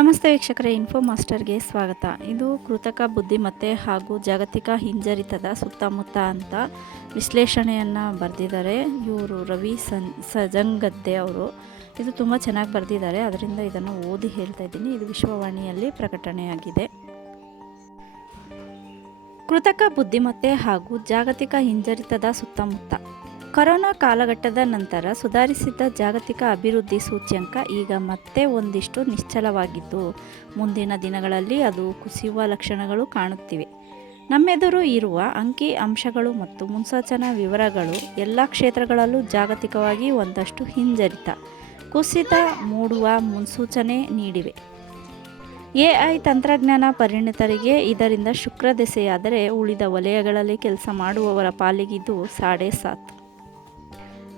ನಮಸ್ತೆ ವೀಕ್ಷಕರೇ ಇನ್ಫೋ ಮಾಸ್ಟರ್ಗೆ ಸ್ವಾಗತ. ಇದು ಕೃತಕ ಬುದ್ಧಿಮತ್ತೆ ಹಾಗೂ ಜಾಗತಿಕ ಹಿಂಜರಿತದ ಸುತ್ತಮುತ್ತ ಅಂತ ವಿಶ್ಲೇಷಣೆಯನ್ನು ಬರೆದಿದ್ದಾರೆ. ಇವರು ರವಿ ಸನ್, ಸಜಂಗದ್ದೆ ಅವರು. ಇದು ತುಂಬ ಚೆನ್ನಾಗಿ ಬರೆದಿದ್ದಾರೆ. ಅದರಿಂದ ಇದನ್ನು ಓದಿ ಹೇಳ್ತಾ ಇದ್ದೀನಿ. ಇದು ವಿಶ್ವವಾಣಿಯಲ್ಲಿ ಪ್ರಕಟಣೆಯಾಗಿದೆ. ಕೃತಕ ಬುದ್ಧಿಮತ್ತೆ ಹಾಗೂ ಜಾಗತಿಕ ಹಿಂಜರಿತದ ಸುತ್ತಮುತ್ತ. ಕೊರೋನಾ ಕಾಲಘಟ್ಟದ ನಂತರ ಸುಧಾರಿಸಿದ ಜಾಗತಿಕ ಅಭಿವೃದ್ಧಿ ಸೂಚ್ಯಂಕ ಈಗ ಮತ್ತೆ ಒಂದಿಷ್ಟು ನಿಶ್ಚಲವಾಗಿದ್ದು, ಮುಂದಿನ ದಿನಗಳಲ್ಲಿ ಅದು ಕುಸಿಯುವ ಲಕ್ಷಣಗಳು ಕಾಣುತ್ತಿವೆ. ನಮ್ಮೆದುರು ಇರುವ ಅಂಕಿ ಅಂಶಗಳು ಮತ್ತು ಮುನ್ಸೂಚನಾ ವಿವರಗಳು ಎಲ್ಲ ಕ್ಷೇತ್ರಗಳಲ್ಲೂ ಜಾಗತಿಕವಾಗಿ ಒಂದಷ್ಟು ಹಿಂಜರಿತ, ಕುಸಿತ ಮೂಡುವ ಮುನ್ಸೂಚನೆ ನೀಡಿವೆ. ಎಐ ತಂತ್ರಜ್ಞಾನ ಪರಿಣಿತರಿಗೆ ಇದರಿಂದ ಶುಕ್ರ ದೆಸೆಯಾದರೆ ಉಳಿದ ವಲಯಗಳಲ್ಲಿ ಕೆಲಸ ಮಾಡುವವರ ಪಾಲಿಗಿದ್ದು ಸಾಡೆ ಸಾತ್.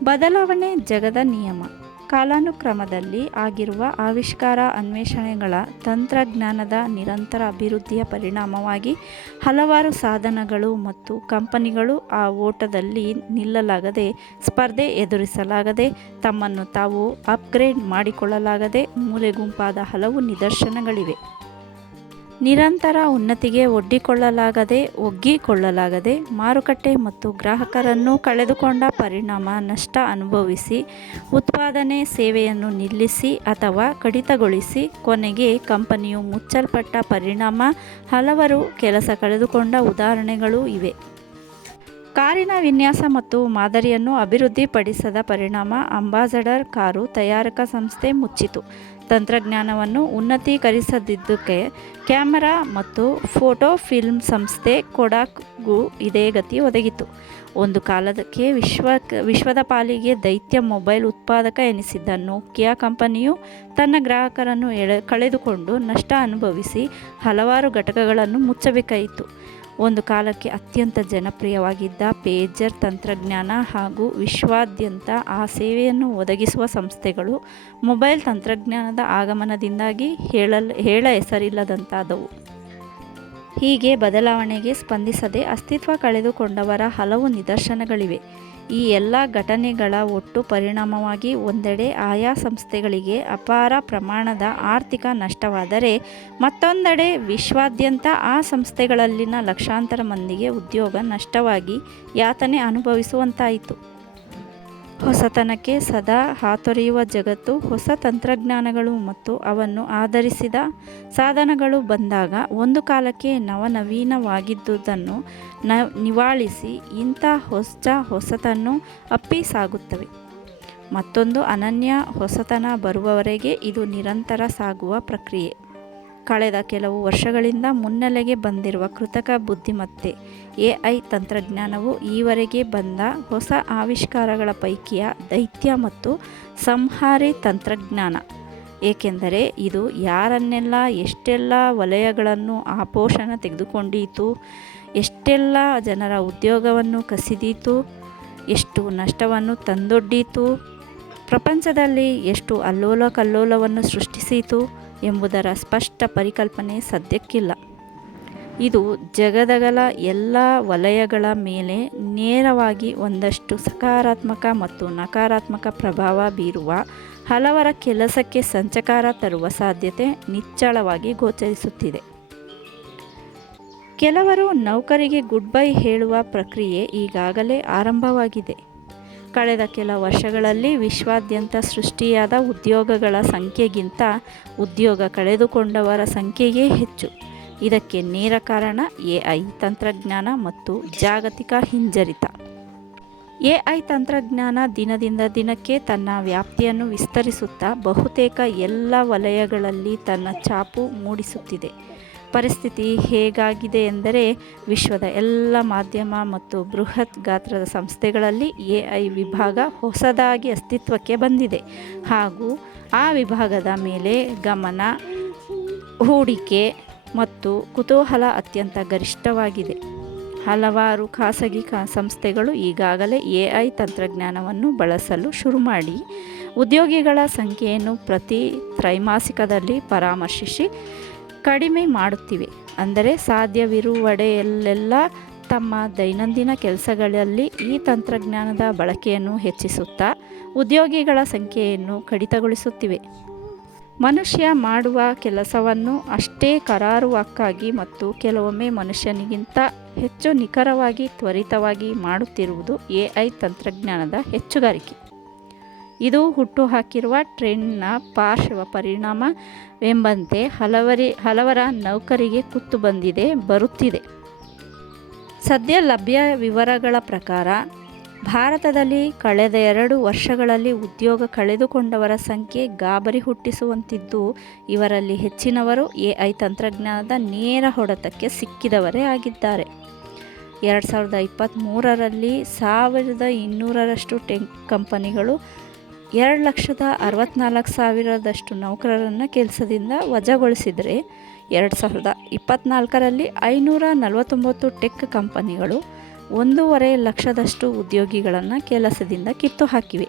ಬದಲಾವಣೆ ಜಗದ ನಿಯಮ. ಕಾಲಾನುಕ್ರಮದಲ್ಲಿ ಆಗಿರುವ ಆವಿಷ್ಕಾರ ಅನ್ವೇಷಣೆಗಳ ತಂತ್ರಜ್ಞಾನದ ನಿರಂತರ ಅಭಿವೃದ್ಧಿಯ ಪರಿಣಾಮವಾಗಿ ಹಲವಾರು ಸಾಧನಗಳು ಮತ್ತು ಕಂಪನಿಗಳು ಆ ಓಟದಲ್ಲಿ ನಿಲ್ಲಲಾಗದೆ, ಸ್ಪರ್ಧೆ ಎದುರಿಸಲಾಗದೆ, ತಮ್ಮನ್ನು ತಾವು ಅಪ್ಗ್ರೇಡ್ ಮಾಡಿಕೊಳ್ಳಲಾಗದೆ ಮೂಲೆಗುಂಪಾದ ಹಲವು ನಿದರ್ಶನಗಳಿವೆ. ನಿರಂತರ ಉನ್ನತಿಗೆ ಒಡ್ಡಿಕೊಳ್ಳಲಾಗದೆ, ಒಗ್ಗಿಕೊಳ್ಳಲಾಗದೆ, ಮಾರುಕಟ್ಟೆ ಮತ್ತು ಗ್ರಾಹಕರನ್ನು ಕಳೆದುಕೊಂಡ ಪರಿಣಾಮ ನಷ್ಟ ಅನುಭವಿಸಿ, ಉತ್ಪಾದನೆ ಸೇವೆಯನ್ನು ನಿಲ್ಲಿಸಿ ಅಥವಾ ಕಡಿತಗೊಳಿಸಿ ಕೊನೆಗೆ ಕಂಪನಿಯು ಮುಚ್ಚಲ್ಪಟ್ಟ ಪರಿಣಾಮ ಹಲವರು ಕೆಲಸ ಕಳೆದುಕೊಂಡ ಉದಾಹರಣೆಗಳೂ ಇವೆ. ಕಾರಿನ ವಿನ್ಯಾಸ ಮತ್ತು ಮಾದರಿಯನ್ನು ಅಭಿವೃದ್ಧಿಪಡಿಸದ ಪರಿಣಾಮ ಅಂಬಾಸಡರ್ ಕಾರು ತಯಾರಕ ಸಂಸ್ಥೆ ಮುಚ್ಚಿತು. ತಂತ್ರಜ್ಞಾನವನ್ನು ಉನ್ನತೀಕರಿಸದಿದ್ದಕ್ಕೆ ಕ್ಯಾಮರಾ ಮತ್ತು ಫೋಟೋ ಫಿಲ್ಮ್ ಸಂಸ್ಥೆ ಕೊಡಾಕ್ಗೂ ಇದೇ ಗತಿ ಒದಗಿತು. ಒಂದು ಕಾಲದಕ್ಕೆ ವಿಶ್ವ ವಿಶ್ವದ ಪಾಲಿಗೆ ದೈತ್ಯ ಮೊಬೈಲ್ ಉತ್ಪಾದಕ ಎನಿಸಿದ್ದ ನೋಕಿಯಾ ಕಂಪನಿಯು ತನ್ನ ಗ್ರಾಹಕರನ್ನು ಎಳೆ ಕಳೆದುಕೊಂಡು ನಷ್ಟ ಅನುಭವಿಸಿ ಹಲವಾರು ಘಟಕಗಳನ್ನು ಮುಚ್ಚಬೇಕಾಯಿತು. ಒಂದು ಕಾಲಕ್ಕೆ ಅತ್ಯಂತ ಜನಪ್ರಿಯವಾಗಿದ್ದ ಪೇಜರ್ ತಂತ್ರಜ್ಞಾನ ಹಾಗೂ ವಿಶ್ವಾದ್ಯಂತ ಆ ಸೇವೆಯನ್ನು ಒದಗಿಸುವ ಸಂಸ್ಥೆಗಳು ಮೊಬೈಲ್ ತಂತ್ರಜ್ಞಾನದ ಆಗಮನದಿಂದಾಗಿ ಹೇಳಲ್, ಹೇಳ ಹೆಸರಿಲ್ಲದಂತಾದವು. ಹೀಗೆ ಬದಲಾವಣೆಗೆ ಸ್ಪಂದಿಸದೆ ಅಸ್ತಿತ್ವ ಕಳೆದುಕೊಂಡವರ ಹಲವು ನಿದರ್ಶನಗಳಿವೆ. ಈ ಎಲ್ಲ ಘಟನೆಗಳ ಒಟ್ಟು ಪರಿಣಾಮವಾಗಿ ಒಂದೆಡೆ ಆಯಾ ಸಂಸ್ಥೆಗಳಿಗೆ ಅಪಾರ ಪ್ರಮಾಣದ ಆರ್ಥಿಕ ನಷ್ಟವಾದರೆ ಮತ್ತೊಂದೆಡೆ ವಿಶ್ವಾದ್ಯಂತ ಆ ಸಂಸ್ಥೆಗಳಲ್ಲಿನ ಲಕ್ಷಾಂತರ ಮಂದಿಗೆ ಉದ್ಯೋಗ ನಷ್ಟವಾಗಿ ಯಾತನೆ ಅನುಭವಿಸುವಂತಾಯಿತು. ಹೊಸತನಕ್ಕೆ ಸದಾ ಹಾತೊರೆಯುವ ಜಗತ್ತು ಹೊಸ ತಂತ್ರಜ್ಞಾನಗಳು ಮತ್ತು ಅವನ್ನು ಆಧರಿಸಿದ ಸಾಧನಗಳು ಬಂದಾಗ ಒಂದು ಕಾಲಕ್ಕೆ ನವನವೀನವಾಗಿದ್ದುದನ್ನು ನ ನಿವಾಳಿಸಿ ಇಂಥ ಹೊಸ ಹೊಸತನ್ನು ಅಪ್ಪಿ ಸಾಗುತ್ತವೆ. ಮತ್ತೊಂದು ಅನನ್ಯ ಹೊಸತನ ಬರುವವರೆಗೆ ಇದು ನಿರಂತರ ಸಾಗುವ ಪ್ರಕ್ರಿಯೆ. ಕಳೆದ ಕೆಲವು ವರ್ಷಗಳಿಂದ ಮುನ್ನೆಲೆಗೆ ಬಂದಿರುವ ಕೃತಕ ಬುದ್ಧಿಮತ್ತೆ, ಎಐ ತಂತ್ರಜ್ಞಾನವು ಈವರೆಗೆ ಬಂದ ಹೊಸ ಆವಿಷ್ಕಾರಗಳ ಪೈಕಿಯ ದೈತ್ಯ ಮತ್ತು ಸಂಹಾರಿ ತಂತ್ರಜ್ಞಾನ. ಏಕೆಂದರೆ ಇದು ಯಾರನ್ನೆಲ್ಲ ಎಷ್ಟೆಲ್ಲ ವಲಯಗಳನ್ನು ಆಪೋಷಣ ತೆಗೆದುಕೊಂಡೀತು, ಎಷ್ಟೆಲ್ಲ ಜನರ ಉದ್ಯೋಗವನ್ನು ಕಸಿದೀತು, ಎಷ್ಟು ನಷ್ಟವನ್ನು ತಂದೊಡ್ಡೀತು, ಪ್ರಪಂಚದಲ್ಲಿ ಎಷ್ಟು ಅಲ್ಲೋಲ ಕಲ್ಲೋಲವನ್ನು ಸೃಷ್ಟಿಸಿತು ಎಂಬುದರ ಸ್ಪಷ್ಟ ಪರಿಕಲ್ಪನೆ ಸದ್ಯಕ್ಕಿಲ್ಲ. ಇದು ಜಗದಗಲ ಎಲ್ಲ ವಲಯಗಳ ಮೇಲೆ ನೇರವಾಗಿ ಒಂದಷ್ಟು ಸಕಾರಾತ್ಮಕ ಮತ್ತು ನಕಾರಾತ್ಮಕ ಪ್ರಭಾವ ಬೀರುವ, ಹಲವರ ಕೆಲಸಕ್ಕೆ ಸಂಚಕಾರ ತರುವ ಸಾಧ್ಯತೆ ನಿಚ್ಚಳವಾಗಿ ಗೋಚರಿಸುತ್ತಿದೆ. ಕೆಲವರು ನೌಕರಿಗೆ ಗುಡ್ ಬೈ ಹೇಳುವ ಪ್ರಕ್ರಿಯೆ ಈಗಾಗಲೇ ಆರಂಭವಾಗಿದೆ. ಕಳೆದ ಕೆಲ ವರ್ಷಗಳಲ್ಲಿ ವಿಶ್ವಾದ್ಯಂತ ಸೃಷ್ಟಿಯಾದ ಉದ್ಯೋಗಗಳ ಸಂಖ್ಯೆಗಿಂತ ಉದ್ಯೋಗ ಕಳೆದುಕೊಂಡವರ ಸಂಖ್ಯೆಯೇ ಹೆಚ್ಚು. ಇದಕ್ಕೆ ನೇರ ಕಾರಣ ಎಐ ತಂತ್ರಜ್ಞಾನ ಮತ್ತು ಜಾಗತಿಕ ಹಿಂಜರಿತ. ಎಐ ತಂತ್ರಜ್ಞಾನ ದಿನದಿಂದ ದಿನಕ್ಕೆ ತನ್ನ ವ್ಯಾಪ್ತಿಯನ್ನು ವಿಸ್ತರಿಸುತ್ತಾ ಬಹುತೇಕ ಎಲ್ಲ ವಲಯಗಳಲ್ಲಿ ತನ್ನ ಛಾಪು ಮೂಡಿಸುತ್ತಿದೆ. ಪರಿಸ್ಥಿತಿ ಹೇಗಾಗಿದೆ ಎಂದರೆ ವಿಶ್ವದ ಎಲ್ಲ ಮಾಧ್ಯಮ ಮತ್ತು ಬೃಹತ್ ಗಾತ್ರದ ಸಂಸ್ಥೆಗಳಲ್ಲಿ ಎಐ ವಿಭಾಗ ಹೊಸದಾಗಿ ಅಸ್ತಿತ್ವಕ್ಕೆ ಬಂದಿದೆ. ಹಾಗೂ ಆ ವಿಭಾಗದ ಮೇಲೆ ಗಮನ, ಹೂಡಿಕೆ ಮತ್ತು ಕುತೂಹಲ ಅತ್ಯಂತ ಗರಿಷ್ಠವಾಗಿದೆ. ಹಲವಾರು ಖಾಸಗಿ ಕಾ ಸಂಸ್ಥೆಗಳು ಈಗಾಗಲೇ ಎ ಐ ತಂತ್ರಜ್ಞಾನವನ್ನು ಬಳಸಲು ಶುರು ಮಾಡಿ, ಉದ್ಯೋಗಿಗಳ ಸಂಖ್ಯೆಯನ್ನು ಪ್ರತಿ ತ್ರೈಮಾಸಿಕದಲ್ಲಿ ಪರಾಮರ್ಶಿಸಿ ಕಡಿಮೆ ಮಾಡುತ್ತಿವೆ. ಅಂದರೆ ಸಾಧ್ಯವಿರುವಡೆಯಲ್ಲೆಲ್ಲ ತಮ್ಮ ದೈನಂದಿನ ಕೆಲಸಗಳಲ್ಲಿ ಈ ತಂತ್ರಜ್ಞಾನದ ಬಳಕೆಯನ್ನು ಹೆಚ್ಚಿಸುತ್ತಾ ಉದ್ಯೋಗಿಗಳ ಸಂಖ್ಯೆಯನ್ನು ಕಡಿತಗೊಳಿಸುತ್ತಿವೆ. ಮನುಷ್ಯ ಮಾಡುವ ಕೆಲಸವನ್ನು ಅಷ್ಟೇ ಕರಾರುವಕ್ಕಾಗಿ ಮತ್ತು ಕೆಲವೊಮ್ಮೆ ಮನುಷ್ಯನಿಗಿಂತ ಹೆಚ್ಚು ನಿಖರವಾಗಿ ತ್ವರಿತವಾಗಿ ಮಾಡುತ್ತಿರುವುದು ಎ ಐ ತಂತ್ರಜ್ಞಾನದ ಹೆಚ್ಚುಗಾರಿಕೆ. ಇದು ಹುಟ್ಟು ಹಾಕಿರುವ ಟ್ರೆಂಡ್ನ ಪಾರ್ಶ್ವ ಪರಿಣಾಮವೆಂಬಂತೆ ಹಲವರಿ, ಹಲವರ ನೌಕರಿಗೆ ಕುತ್ತು ಬಂದಿದೆ, ಬರುತ್ತಿದೆ. ಸದ್ಯ ಲಭ್ಯ ವಿವರಗಳ ಪ್ರಕಾರ, ಭಾರತದಲ್ಲಿ ಕಳೆದ ಎರಡು ವರ್ಷಗಳಲ್ಲಿ ಉದ್ಯೋಗ ಕಳೆದುಕೊಂಡವರ ಸಂಖ್ಯೆ ಗಾಬರಿ ಹುಟ್ಟಿಸುವಂತಿದ್ದು, ಇವರಲ್ಲಿ ಹೆಚ್ಚಿನವರು ಎ ಐ ತಂತ್ರಜ್ಞಾನದ ನೇರ ಹೊಡೆತಕ್ಕೆ ಸಿಕ್ಕಿದವರೇ ಆಗಿದ್ದಾರೆ. ಎರಡು ಸಾವಿರದ ಇಪ್ಪತ್ತ್ಮೂರರಲ್ಲಿ ಸಾವಿರದ ಇನ್ನೂರರಷ್ಟು ಟೆಕ್ ಕಂಪನಿಗಳು ಎರಡು ಲಕ್ಷದ ಅರವತ್ತ್ನಾಲ್ಕು ಸಾವಿರದಷ್ಟು ನೌಕರರನ್ನು ಕೆಲಸದಿಂದ ವಜಾಗೊಳಿಸಿದರೆ ಎರಡು ಸಾವಿರದ ಇಪ್ಪತ್ನಾಲ್ಕರಲ್ಲಿ ಐನೂರ ನಲವತ್ತೊಂಬತ್ತು ಟೆಕ್ ಕಂಪನಿಗಳು ಒಂದೂವರೆ ಲಕ್ಷದಷ್ಟು ಉದ್ಯೋಗಿಗಳನ್ನು ಕೆಲಸದಿಂದ ಕಿತ್ತು ಹಾಕಿವೆ.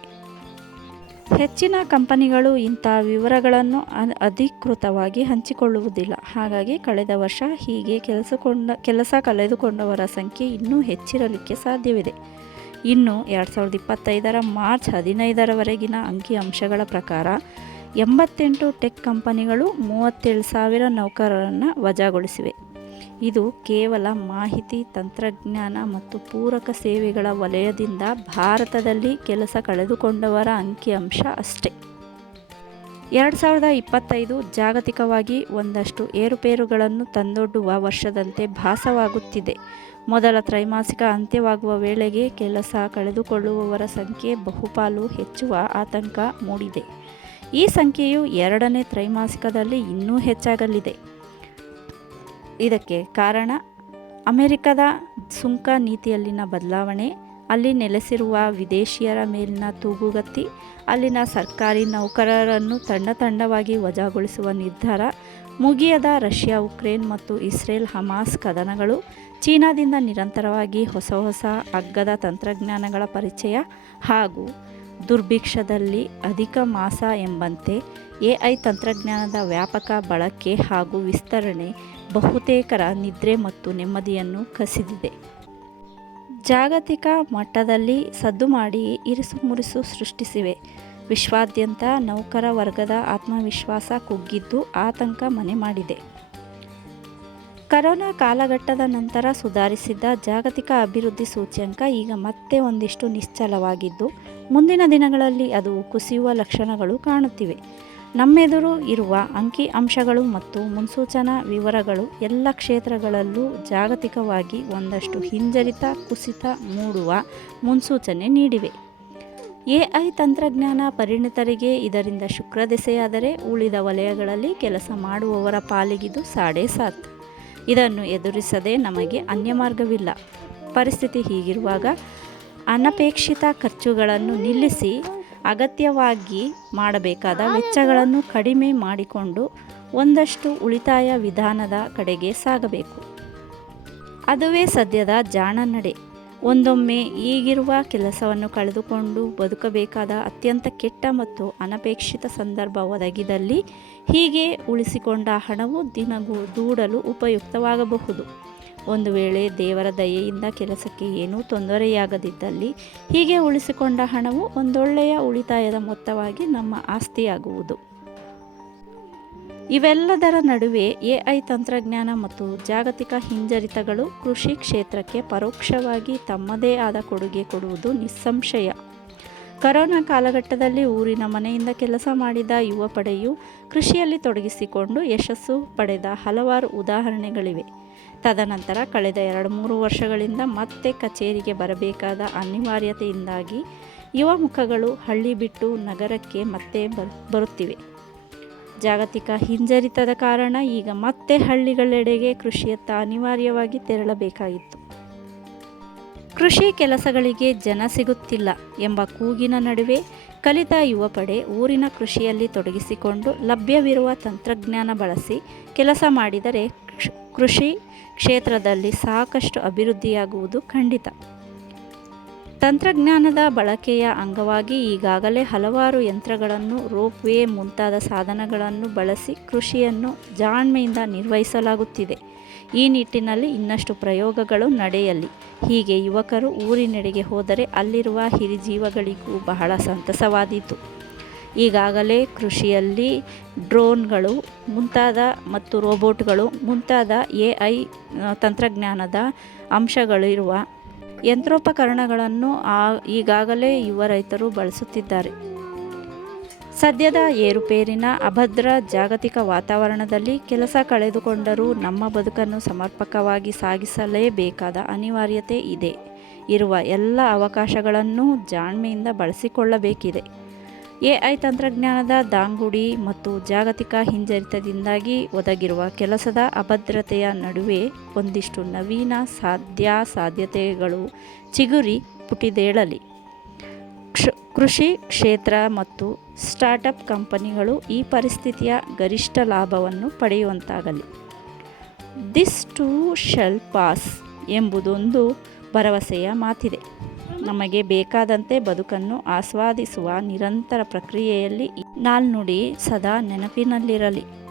ಹೆಚ್ಚಿನ ಕಂಪನಿಗಳು ಇಂಥ ವಿವರಗಳನ್ನು ಅಧಿಕೃತವಾಗಿ ಹಂಚಿಕೊಳ್ಳುವುದಿಲ್ಲ. ಹಾಗಾಗಿ ಕಳೆದ ವರ್ಷ ಹೀಗೆ ಕೆಲಸಕೊಂಡ, ಕೆಲಸ ಕಳೆದುಕೊಂಡವರ ಸಂಖ್ಯೆ ಇನ್ನೂ ಹೆಚ್ಚಿರಲಿಕ್ಕೆ ಸಾಧ್ಯವಿದೆ. ಇನ್ನು ಎರಡು ಸಾವಿರದ ಇಪ್ಪತ್ತೈದರ ಮಾರ್ಚ್ ಹದಿನೈದರವರೆಗಿನ ಅಂಕಿಅಂಶಗಳ ಪ್ರಕಾರ ಎಂಬತ್ತೆಂಟು ಟೆಕ್ ಕಂಪನಿಗಳು ಮೂವತ್ತೇಳು ಸಾವಿರ ನೌಕರರನ್ನು ವಜಾಗೊಳಿಸಿವೆ. ಇದು ಕೇವಲ ಮಾಹಿತಿ, ತಂತ್ರಜ್ಞಾನ ಮತ್ತು ಪೂರಕ ಸೇವೆಗಳ ವಲಯದಿಂದ ಭಾರತದಲ್ಲಿ ಕೆಲಸ ಕಳೆದುಕೊಂಡವರ ಅಂಕಿಅಂಶ ಅಷ್ಟೇ. ಎರಡು ಸಾವಿರದ ಇಪ್ಪತ್ತೈದು ಜಾಗತಿಕವಾಗಿ ಒಂದಷ್ಟು ಏರುಪೇರುಗಳನ್ನು ತಂದೊಡ್ಡುವ ವರ್ಷದಂತೆ ಭಾಸವಾಗುತ್ತಿದೆ. ಮೊದಲ ತ್ರೈಮಾಸಿಕ ಅಂತ್ಯವಾಗುವ ವೇಳೆಗೆ ಕೆಲಸ ಕಳೆದುಕೊಳ್ಳುವವರ ಸಂಖ್ಯೆ ಬಹುಪಾಲು ಹೆಚ್ಚುವ ಆತಂಕ ಮೂಡಿದೆ. ಈ ಸಂಖ್ಯೆಯು ಎರಡನೇ ತ್ರೈಮಾಸಿಕದಲ್ಲಿ ಇನ್ನೂ ಹೆಚ್ಚಾಗಲಿದೆ. ಇದಕ್ಕೆ ಕಾರಣ ಅಮೆರಿಕದ ಸುಂಕ ನೀತಿಯಲ್ಲಿನ ಬದಲಾವಣೆ ಅಲ್ಲಿ ನೆಲೆಸಿರುವ ವಿದೇಶಿಯರ ಮೇಲಿನ ತೂಗುಗತ್ತಿ, ಅಲ್ಲಿನ ಸರ್ಕಾರಿ ನೌಕರರನ್ನು ತಂಡ ತಂಡವಾಗಿ ವಜಾಗೊಳಿಸುವ ನಿರ್ಧಾರ, ಮುಗಿಯದ ರಷ್ಯಾ, ಉಕ್ರೇನ್ ಮತ್ತು ಇಸ್ರೇಲ್ ಹಮಾಸ್ ಕದನಗಳು, ಚೀನಾದಿಂದ ನಿರಂತರವಾಗಿ ಹೊಸ ಹೊಸ ಅಗ್ಗದ ತಂತ್ರಜ್ಞಾನಗಳ ಪರಿಚಯ ಹಾಗೂ ದುರ್ಭಿಕ್ಷದಲ್ಲಿ ಅಧಿಕ ಮಾಸ ಎಂಬಂತೆ ಎ ಐ ತಂತ್ರಜ್ಞಾನದ ವ್ಯಾಪಕ ಬಳಕೆ ಹಾಗೂ ವಿಸ್ತರಣೆ ಬಹುತೇಕರ ನಿದ್ರೆ ಮತ್ತು ನೆಮ್ಮದಿಯನ್ನು ಕಸಿದಿದೆ. ಜಾಗತಿಕ ಮಟ್ಟದಲ್ಲಿ ಸದ್ದು ಮಾಡಿ ಇರಿಸು ಮುರಿಸು ಸೃಷ್ಟಿಸಿವೆ. ವಿಶ್ವಾದ್ಯಂತ ನೌಕರ ವರ್ಗದ ಆತ್ಮವಿಶ್ವಾಸ ಕುಗ್ಗಿದ್ದು ಆತಂಕ ಮನೆ ಮಾಡಿದೆ. ಕರೋನಾ ಕಾಲಘಟ್ಟದ ನಂತರ ಸುಧಾರಿಸಿದ್ದ ಜಾಗತಿಕ ಅಭಿವೃದ್ಧಿ ಸೂಚ್ಯಂಕ ಈಗ ಮತ್ತೆ ಒಂದಿಷ್ಟು ನಿಶ್ಚಲವಾಗಿದ್ದು, ಮುಂದಿನ ದಿನಗಳಲ್ಲಿ ಅದು ಕುಸಿಯುವ ಲಕ್ಷಣಗಳು ಕಾಣುತ್ತಿವೆ. ನಮ್ಮೆದುರು ಇರುವ ಅಂಕಿ ಅಂಶಗಳು ಮತ್ತು ಮುನ್ಸೂಚನಾ ವಿವರಗಳು ಎಲ್ಲ ಕ್ಷೇತ್ರಗಳಲ್ಲೂ ಜಾಗತಿಕವಾಗಿ ಒಂದಷ್ಟು ಹಿಂಜರಿತ, ಕುಸಿತ ಮೂಡುವ ಮುನ್ಸೂಚನೆ ನೀಡಿವೆ. ಎ ಐ ತಂತ್ರಜ್ಞಾನ ಪರಿಣಿತರಿಗೆ ಇದರಿಂದ ಶುಕ್ರದೆಸೆಯಾದರೆ ಉಳಿದ ವಲಯಗಳಲ್ಲಿ ಕೆಲಸ ಮಾಡುವವರ ಪಾಲಿಗಿದು ಸಾಡೆ ಸಾತ್. ಇದನ್ನು ಎದುರಿಸದೆ ನಮಗೆ ಅನ್ಯ ಮಾರ್ಗವಿಲ್ಲ. ಪರಿಸ್ಥಿತಿ ಹೀಗಿರುವಾಗ ಅನಪೇಕ್ಷಿತ ಖರ್ಚುಗಳನ್ನು ನಿಲ್ಲಿಸಿ ಅಗತ್ಯವಾಗಿ ಮಾಡಬೇಕಾದ ವೆಚ್ಚಗಳನ್ನು ಕಡಿಮೆ ಮಾಡಿಕೊಂಡು ಒಂದಷ್ಟು ಉಳಿತಾಯ ವಿಧಾನದ ಕಡೆಗೆ ಸಾಗಬೇಕು. ಅದುವೇ ಸದ್ಯದ ಜಾಣ ನಡೆ. ಒಂದೊಮ್ಮೆ ಈಗಿರುವ ಕೆಲಸವನ್ನು ಕಳೆದುಕೊಂಡು ಬದುಕಬೇಕಾದ ಅತ್ಯಂತ ಕೆಟ್ಟ ಮತ್ತು ಅನಪೇಕ್ಷಿತ ಸಂದರ್ಭ ಒದಗಿದಲ್ಲಿ ಹೀಗೆ ಉಳಿಸಿಕೊಂಡ ಹಣವು ದಿನಗೂ ದೂಡಲು ಉಪಯುಕ್ತವಾಗಬಹುದು. ಒಂದು ವೇಳೆ ದೇವರ ದಯೆಯಿಂದ ಕೆಲಸಕ್ಕೆ ಏನೂ ತೊಂದರೆಯಾಗದಿದ್ದಲ್ಲಿ ಹೀಗೆ ಉಳಿಸಿಕೊಂಡ ಹಣವು ಒಂದೊಳ್ಳೆಯ ಉಳಿತಾಯದ ಮೊತ್ತವಾಗಿ ನಮ್ಮ ಆಸ್ತಿಯಾಗುವುದು. ಇವೆಲ್ಲದರ ನಡುವೆ ಎಐ ತಂತ್ರಜ್ಞಾನ ಮತ್ತು ಜಾಗತಿಕ ಹಿಂಜರಿತಗಳು ಕೃಷಿ ಕ್ಷೇತ್ರಕ್ಕೆ ಪರೋಕ್ಷವಾಗಿ ತಮ್ಮದೇ ಆದ ಕೊಡುಗೆ ಕೊಡುವುದು ನಿಸ್ಸಂಶಯ. ಕರೋನಾ ಕಾಲಘಟ್ಟದಲ್ಲಿ ಊರಿನ ಮನೆಯಿಂದ ಕೆಲಸ ಮಾಡಿದ ಯುವ ಪಡೆಯು ಕೃಷಿಯಲ್ಲಿ ತೊಡಗಿಸಿಕೊಂಡು ಯಶಸ್ಸು ಪಡೆದ ಹಲವಾರು ಉದಾಹರಣೆಗಳಿವೆ. ತದನಂತರ ಕಳೆದ ಎರಡು ಮೂರು ವರ್ಷಗಳಿಂದ ಮತ್ತೆ ಕಚೇರಿಗೆ ಬರಬೇಕಾದ ಅನಿವಾರ್ಯತೆಯಿಂದಾಗಿ ಯುವ ಮುಖಗಳು ಹಳ್ಳಿ ಬಿಟ್ಟು ನಗರಕ್ಕೆ ಮತ್ತೆ ಬರ್- ಬರುತ್ತಿವೆ. ಜಾಗತಿಕ ಹಿಂಜರಿತದ ಕಾರಣ ಈಗ ಮತ್ತೆ ಹಳ್ಳಿಗಳೆಡೆಗೆ ಕೃಷಿಯತ್ತ ಅನಿವಾರ್ಯವಾಗಿ ತೆರಳಬೇಕಾಗಿತ್ತು. ಕೃಷಿ ಕೆಲಸಗಳಿಗೆ ಜನ ಸಿಗುತ್ತಿಲ್ಲ ಎಂಬ ಕೂಗಿನ ನಡುವೆ ಕಲಿತ ಯುವಪಡೆ ಊರಿನ ಕೃಷಿಯಲ್ಲಿ ತೊಡಗಿಸಿಕೊಂಡು ಲಭ್ಯವಿರುವ ತಂತ್ರಜ್ಞಾನ ಬಳಸಿ ಕೆಲಸ ಮಾಡಿದರೆ ಕೃಷ್- ಕೃಷಿ ಕ್ಷೇತ್ರದಲ್ಲಿ ಸಾಕಷ್ಟು ಅಭಿವೃದ್ಧಿಯಾಗುವುದು ಖಂಡಿತ. ತಂತ್ರಜ್ಞಾನದ ಬಳಕೆಯ ಅಂಗವಾಗಿ ಈಗಾಗಲೇ ಹಲವಾರು ಯಂತ್ರಗಳನ್ನು, ರೋಪ್ವೇ ಮುಂತಾದ ಸಾಧನಗಳನ್ನು ಬಳಸಿ ಕೃಷಿಯನ್ನು ಜಾಣ್ಮೆಯಿಂದ ನಿರ್ವಹಿಸಲಾಗುತ್ತಿದೆ. ಈ ನಿಟ್ಟಿನಲ್ಲಿ ಇನ್ನಷ್ಟು ಪ್ರಯೋಗಗಳು ನಡೆಯಲಿ. ಹೀಗೆ ಯುವಕರು ಊರಿನೆಡೆಗೆ ಹೋದರೆ ಅಲ್ಲಿರುವ ಹಿರಿಜೀವಗಳಿಗೂ ಬಹಳ ಸಂತಸವಾದೀತು. ಈಗಾಗಲೇ ಕೃಷಿಯಲ್ಲಿ ಡ್ರೋನ್ಗಳು ಮುಂತಾದ ಮತ್ತು ರೋಬೋಟ್ಗಳು ಮುಂತಾದ ಎ ಐ ತಂತ್ರಜ್ಞಾನದ ಅಂಶಗಳಿರುವ ಯಂತ್ರೋಪಕರಣಗಳನ್ನು ಆ ಈಗಾಗಲೇ ಯುವ ರೈತರು ಬಳಸುತ್ತಿದ್ದಾರೆ. ಸದ್ಯದ ಏರುಪೇರಿನ ಅಭದ್ರ ಜಾಗತಿಕ ವಾತಾವರಣದಲ್ಲಿ ಕೆಲಸ ಕಳೆದುಕೊಂಡರೂ ನಮ್ಮ ಬದುಕನ್ನು ಸಮರ್ಪಕವಾಗಿ ಸಾಗಿಸಲೇಬೇಕಾದ ಅನಿವಾರ್ಯತೆ ಇದೆ. ಇರುವ ಎಲ್ಲ ಅವಕಾಶಗಳನ್ನು ಜಾಣ್ಮೆಯಿಂದ ಬಳಸಿಕೊಳ್ಳಬೇಕಿದೆ. ಎ ಐ ತಂತ್ರಜ್ಞಾನದ ದಾಂಗುಡಿ ಮತ್ತು ಜಾಗತಿಕ ಹಿಂಜರಿತದಿಂದಾಗಿ ಒದಗಿರುವ ಕೆಲಸದ ಅಭದ್ರತೆಯ ನಡುವೆ ಒಂದಿಷ್ಟು ನವೀನ ಸಾಧ್ಯಾಸಾಧ್ಯತೆಗಳು ಚಿಗುರಿ ಪುಟಿದೇಳಲಿ. ಕ್ಷ, ಕೃಷಿ ಕ್ಷೇತ್ರ ಮತ್ತು ಸ್ಟಾರ್ಟಪ್ ಕಂಪನಿಗಳು ಈ ಪರಿಸ್ಥಿತಿಯ ಗರಿಷ್ಠ ಲಾಭವನ್ನು ಪಡೆಯುವಂತಾಗಲಿ. ದಿಸ್ ಟು ಶೆಲ್ ಪಾಸ್ ಎಂಬುದೊಂದು ಭರವಸೆಯ ಮಾತಿದೆ. ನಮಗೆ ಬೇಕಾದಂತೆ ಬದುಕನ್ನು ಆಸ್ವಾದಿಸುವ ನಿರಂತರ ಪ್ರಕ್ರಿಯೆಯಲ್ಲಿ ನಾಲ್ನುಡಿ ಸದಾ ನೆನಪಿನಲ್ಲಿರಲಿ.